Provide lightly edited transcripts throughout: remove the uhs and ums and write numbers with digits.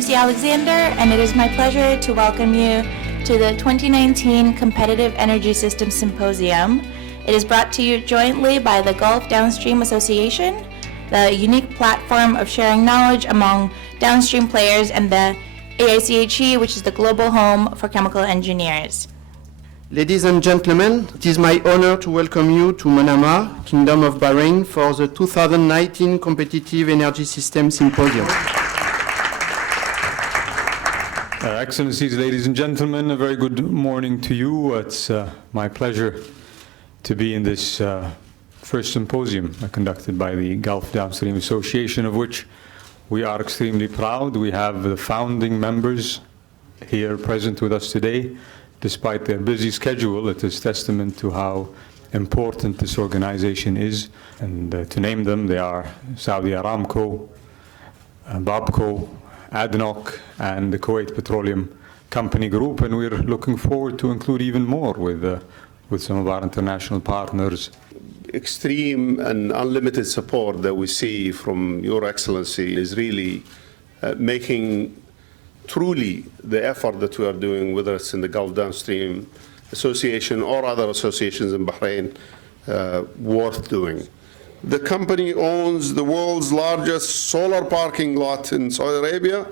Lucy Alexander, and it is my pleasure to welcome you to the 2019 Competitive Energy Systems Symposium. It is brought to you jointly by the Gulf Downstream Association, the unique platform of sharing knowledge among downstream players, and the AIChE, which is the global home for chemical engineers. Ladies and gentlemen, it is my honor to welcome you to Manama, Kingdom of Bahrain, for the 2019 Competitive Energy Systems Symposium. Excellencies, ladies and gentlemen, a very good morning to you. It's my pleasure to be in this first symposium conducted by the Gulf Downstream Association, of which we are extremely proud. We have the founding members here present with us today. Despite their busy schedule, it is testament to how important this organization is. And to name them, they are Saudi Aramco, Babco, ADNOC, and the Kuwait Petroleum Company Group. And we're looking forward to include even more with some of our international partners. Extreme and unlimited support that we see from Your Excellency is really making truly the effort that we are doing, whether it's in the Gulf Downstream Association or other associations in Bahrain, worth doing. The company owns the world's largest solar parking lot in Saudi Arabia,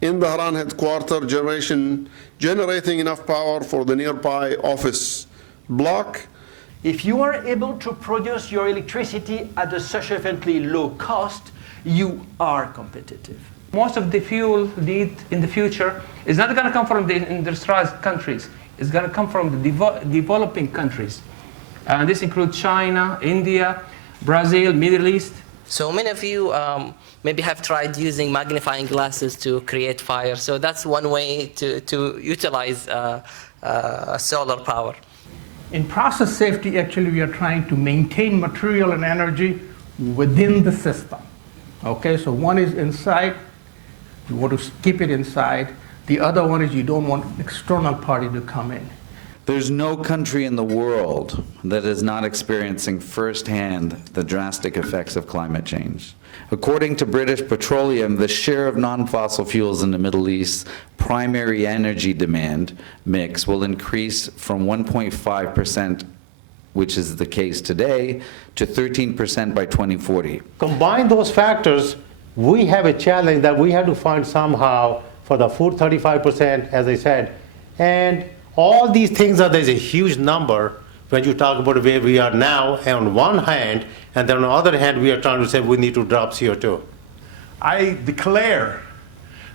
in the Dhahran headquarters, generating enough power for the nearby office block. If you are able to produce your electricity at a sufficiently low cost, you are competitive. Most of the fuel need in the future is not going to come from the industrialized countries. It's going to come from the developing countries. And this includes China, India, Brazil, Middle East. So many of you maybe have tried using magnifying glasses to create fire. So that's one way to utilize solar power. In process safety, actually, we are trying to maintain material and energy within the system. Okay, so one is inside. You want to keep it inside. The other one is you don't want external party to come in. There's no country in the world that is not experiencing firsthand the drastic effects of climate change. According to British Petroleum, the share of non-fossil fuels in the Middle East's primary energy demand mix will increase from 1.5%, which is the case today, to 13% by 2040. Combine those factors, we have a challenge that we have to find somehow for the full 35%, as I said. And all these things there's a huge number when you talk about where we are now on one hand, and then on the other hand, we are trying to say we need to drop CO2. I declare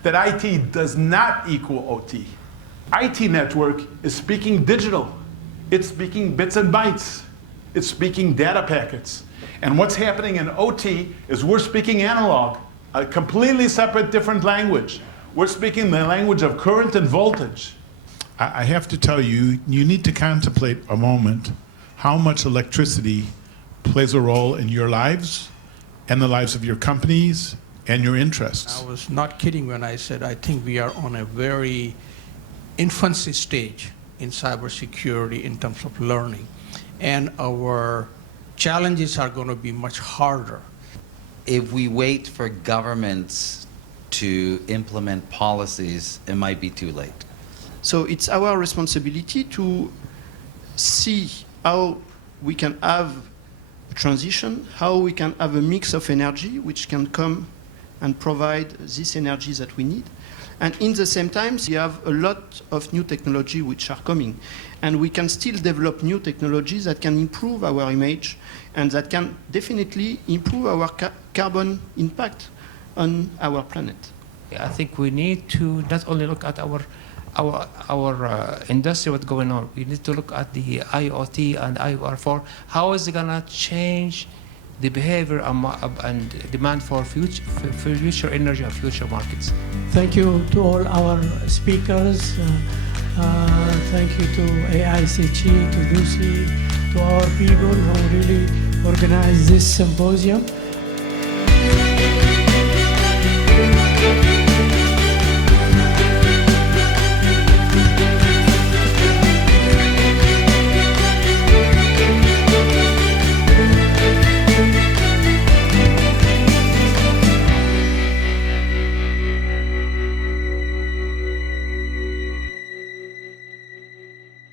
that IT does not equal OT. IT network is speaking digital. It's speaking bits and bytes. It's speaking data packets. And what's happening in OT is we're speaking analog, a completely separate, different language. We're speaking the language of current and voltage. I have to tell you, you need to contemplate a moment how much electricity plays a role in your lives and the lives of your companies and your interests. I was not kidding when I said I think we are on a very infancy stage in cybersecurity in terms of learning. And our challenges are going to be much harder. If we wait for governments to implement policies, it might be too late. So it's our responsibility to see how we can have a transition, how we can have a mix of energy which can come and provide this energy that we need. And in the same time, we have a lot of new technology which are coming. And we can still develop new technologies that can improve our image and that can definitely improve our carbon impact on our planet. I think we need to not only look at our industry, what's going on. We need to look at the IoT and IOR4. How is it going to change the behavior and demand for future energy and future markets? Thank you to all our speakers. Thank you to AIChE, to Lucy, to our people who really organized this symposium.